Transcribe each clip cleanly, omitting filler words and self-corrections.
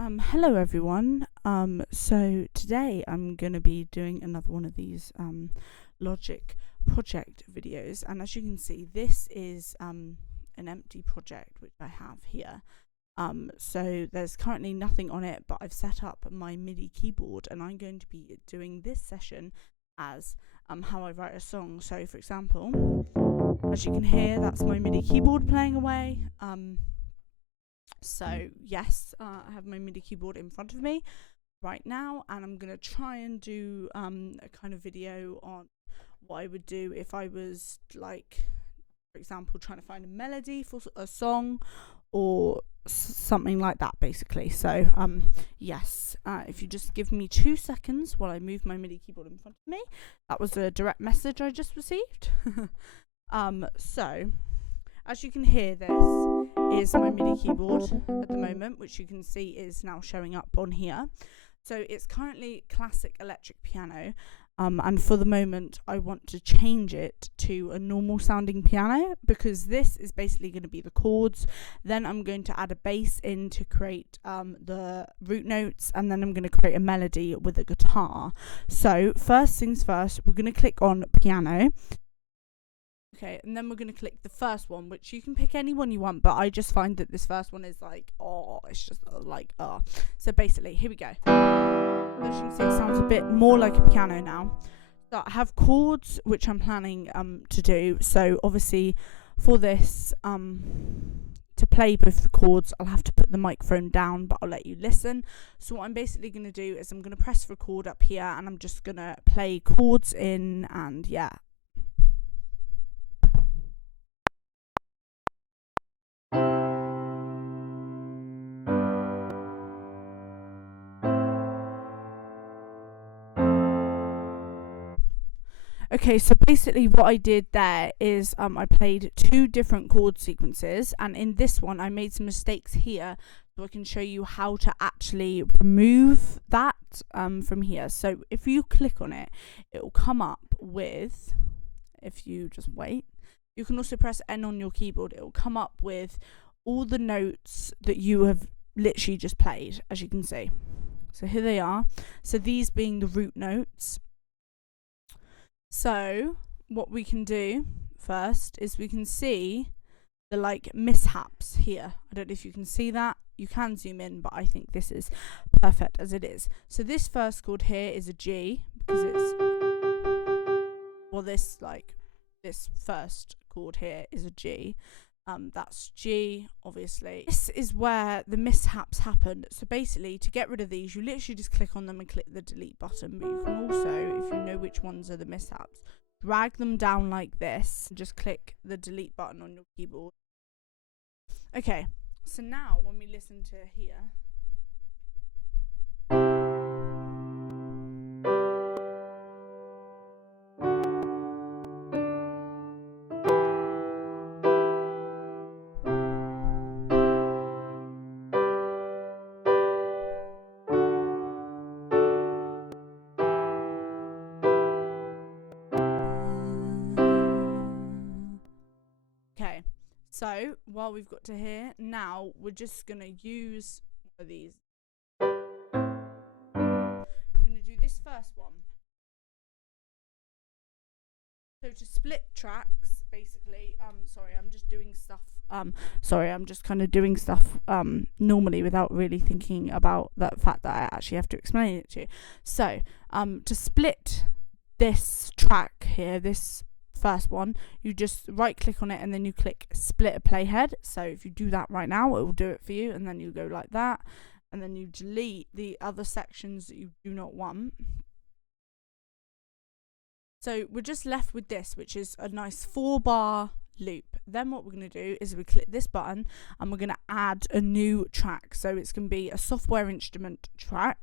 Hello everyone. So today I'm going to be doing another one of these Logic project videos, and as you can see, this is an empty project which I have here. So there's currently nothing on it, but I've set up my MIDI keyboard, and I'm going to be doing this session as how I write a song. So for example, as you can hear, that's my MIDI keyboard playing away. So yes, I have my MIDI keyboard in front of me right now, and I'm going to try and do a kind of video on what I would do if I was, like, for example, trying to find a melody for a song or something like that, basically. So yes, if you just give me 2 seconds while I move my MIDI keyboard in front of me. That was a direct message I just received. So as you can hear, this is my MIDI keyboard at the moment, which you can see is now showing up on here. So it's currently classic electric piano, and for the moment I want to change it to a normal sounding piano, because this is basically going to be the chords. Then I'm going to add a bass in to create the root notes, and then I'm going to create a melody with a guitar. So first things first, we're going to click on piano. Okay, and then we're going to click the first one, which you can pick any one you want, but I just find that this first one is like, oh, it's just like, oh. So basically, here we go. As you can see, it sounds a bit more like a piano now. So I have chords, which I'm planning to do. So obviously, for this, to play both the chords, I'll have to put the microphone down, but I'll let you listen. So what I'm basically going to do is I'm going to press record up here, and I'm just going to play chords in, and yeah. Okay, so basically what I did there is I played 2 different chord sequences, and in this one I made some mistakes here, so I can show you how to actually remove that from here. So if you click on it, it will come up with, if you just wait, you can also press N on your keyboard, it will come up with all the notes that you have literally just played, as you can see. So here they are. So these being the root notes. So what we can do first is we can see the like mishaps here. I don't know if you can see that. You can zoom in, but I think this is perfect as it is. So this first chord here is a G, because it's, well, this first chord here is a G. That's G, obviously. This is where the mishaps happen. So basically, to get rid of these, you literally just click on them and click the delete button. But you can also, if you know which ones are the mishaps, drag them down like this and just click the delete button on your keyboard. Okay, so now when we listen to here, okay, so while we've got to here, now we're just going to use one of these. We're going to do this first one. So to split tracks, basically, sorry, I'm just doing stuff, I'm just kind of doing stuff normally without really thinking about the fact that I actually have to explain it to you. So to split this track here, this first one, you just right click on it and then you click split a playhead. So if you do that right now, it will do it for you, and then you go like that, and then you delete the other sections that you do not want. So we're just left with this, which is a nice 4-bar loop. Then what we're going to do is we click this button and we're going to add a new track. So it's going to be a software instrument track.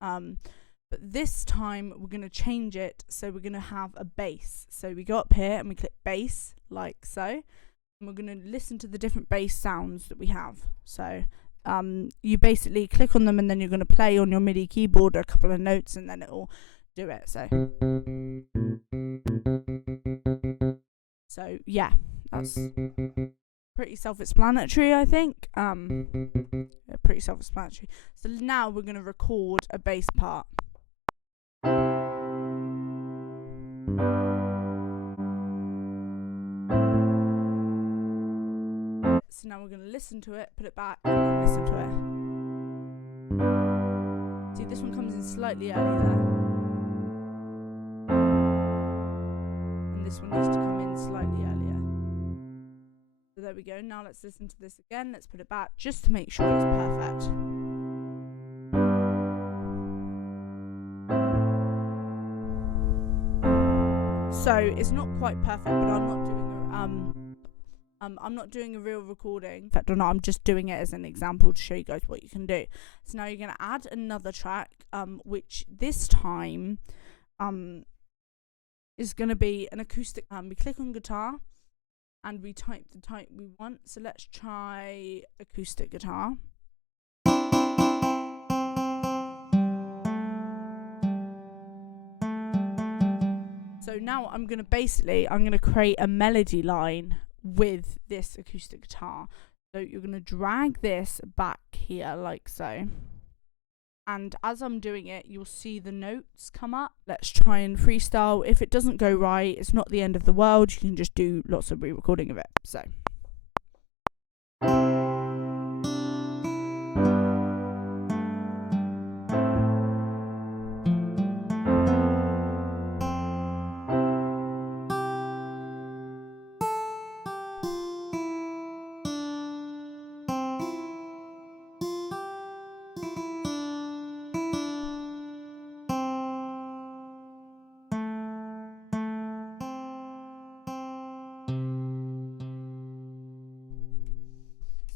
But this time we're going to change it, so we're going to have a bass. So we go up here and we click bass, like so. And we're going to listen to the different bass sounds that we have. So you basically click on them and then you're going to play on your MIDI keyboard a couple of notes and then it will do it. So yeah, that's pretty self-explanatory, I think. Pretty self-explanatory. So now we're going to record a bass part. So now we're going to listen to it, put it back, and then listen to it. See, this one comes in slightly early there. And this one needs to come in slightly earlier. So there we go. Now let's listen to this again. Let's put it back just to make sure it's perfect. So it's not quite perfect, but I'm not doing a real recording. In fact, or not, I'm just doing it as an example to show you guys what you can do. So now you're going to add another track, which this time is going to be an acoustic. We click on guitar and we type the type we want. So let's try acoustic guitar. So now I'm going to create a melody line with this acoustic guitar. So you're going to drag this back here like so. And as I'm doing it, you'll see the notes come up. Let's try and freestyle. If it doesn't go right, it's not the end of the world. You can just do lots of re-recording of it. So.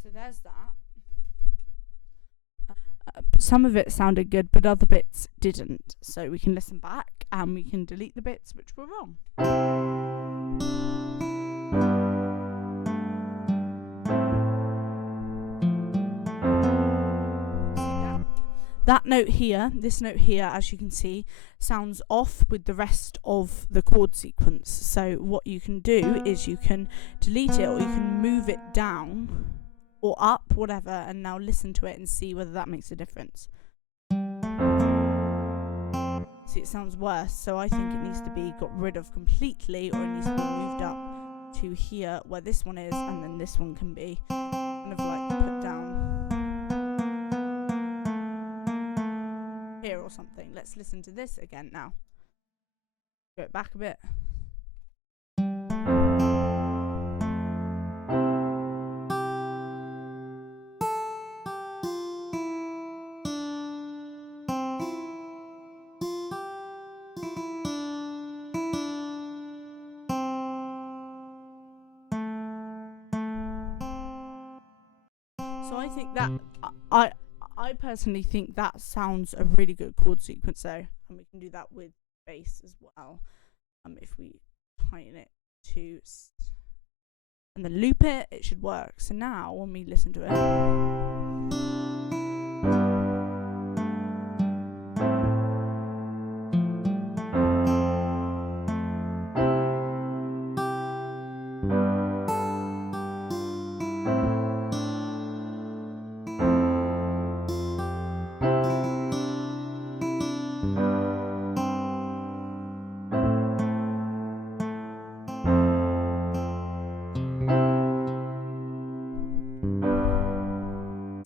So there's that. Some of it sounded good, but other bits didn't. So we can listen back and we can delete the bits which were wrong. That note here, this note here, as you can see, sounds off with the rest of the chord sequence. So what you can do is you can delete it, or you can move it down or up, whatever, and now listen to it and see whether that makes a difference. See, it sounds worse, so I think it needs to be got rid of completely, or it needs to be moved up to here where this one is, and then this one can be kind of like put down here or something. Let's listen to this again now. Go it back a bit. So I think that I personally think that sounds a really good chord sequence. So, and we can do that with bass as well. If we tighten it to and then loop it, it should work. So now when we listen to it.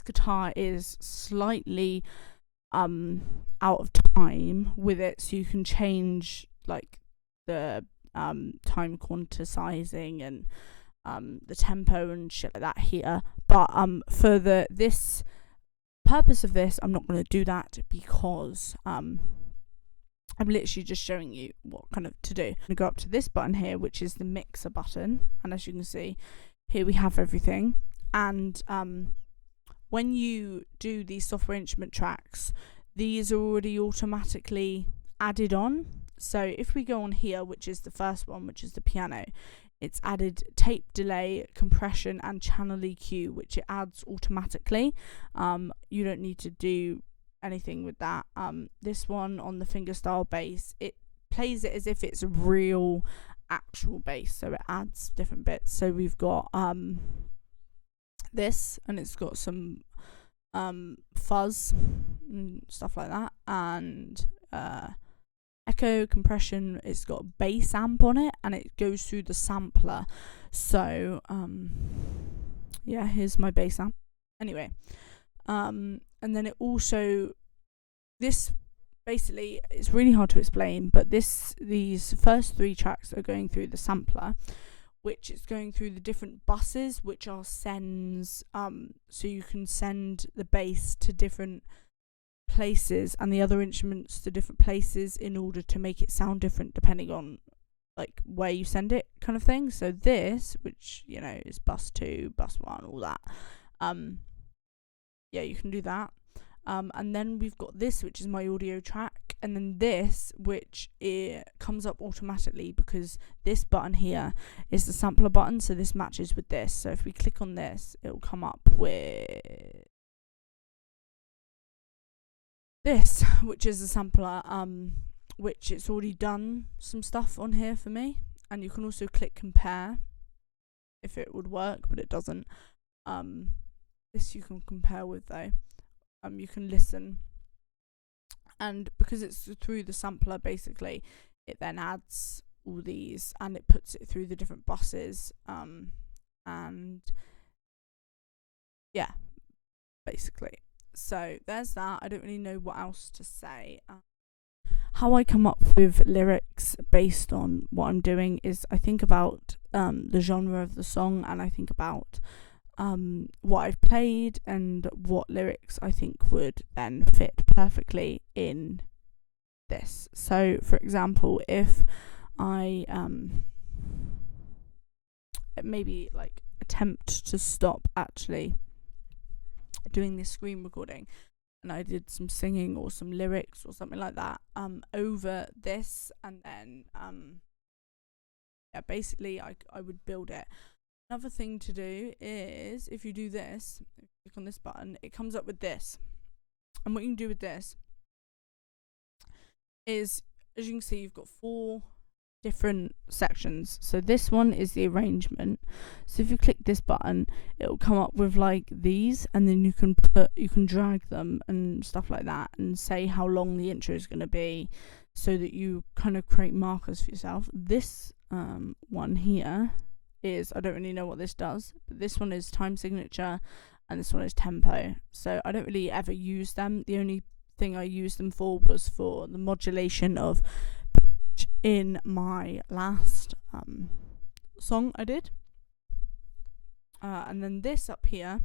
Guitar is slightly out of time with it, so you can change like the time quantizing and the tempo and shit like that here, but for this purpose of this, I'm not going to do that because I'm literally just showing you what kind of to do. I'm going to go up to this button here, which is the mixer button, and as you can see here we have everything. And when you do these software instrument tracks, these are already automatically added on. So if we go on here, which is the first one, which is the piano, it's added tape delay, compression and channel EQ, which it adds automatically. You don't need to do anything with that. This one on the fingerstyle bass, it plays it as if it's real actual bass, so it adds different bits. So we've got this, and it's got some fuzz and stuff like that, and echo, compression. It's got bass amp on it, and it goes through the sampler. So yeah, here's my bass amp. Anyway, and then it also, this basically, it's really hard to explain, but these first 3 tracks are going through the sampler, which is going through the different buses, which are sends. So you can send the bass to different places and the other instruments to different places in order to make it sound different depending on like where you send it, kind of thing. So this, which, you know, is bus 2, bus 1, all that, yeah, you can do that. And then we've got this, which is my audio track, and then this, which it comes up automatically because this button here is the sampler button, so this matches with this. So if we click on this, it will come up with this, which is a sampler, which it's already done some stuff on here for me. And you can also click compare if it would work, but it doesn't. This you can compare with though. You can listen, and because it's through the sampler, basically it then adds all these and it puts it through the different buses, and yeah, basically. So there's that. I don't really know what else to say. How I come up with lyrics based on what I'm doing is I think about the genre of the song, and I think about what I've played and what lyrics I think would then fit perfectly in this. So for example, if I maybe like attempt to stop actually doing this screen recording, and I did some singing or some lyrics or something like that over this, and then yeah, basically I would build it. Another thing to do is, if you do this, click on this button, it comes up with this. And what you can do with this is, as you can see, you've got 4 different sections. So this one is the arrangement. So if you click this button, it will come up with like these, and then you can drag them and stuff like that, and say how long the intro is going to be, so that you kind of create markers for yourself. This one here is, I don't really know what this does, but this one is time signature and this one is tempo. So I don't really ever use them. The only thing I used them for was for the modulation of pitch in my last song I did. And then this up here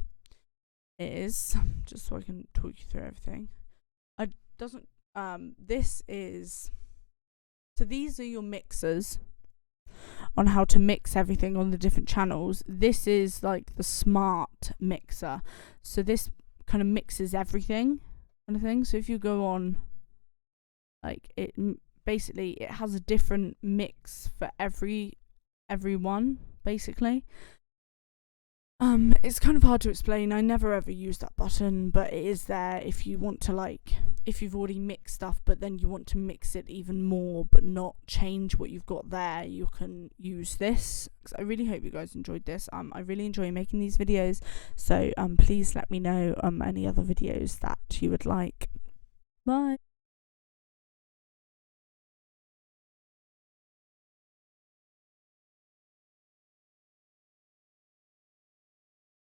is, just so I can talk you through everything, this is, so these are your mixers on how to mix everything on the different channels. This is like the smart mixer, so this kind of mixes everything kind of thing. So if you go on, like, it basically it has a different mix for everyone basically. It's kind of hard to explain. I never ever use that button, but it is there if you want to, like, if you've already mixed stuff but then you want to mix it even more but not change what you've got there, you can use this. I really hope you guys enjoyed this. I really enjoy making these videos, so please let me know any other videos that you would like. Bye.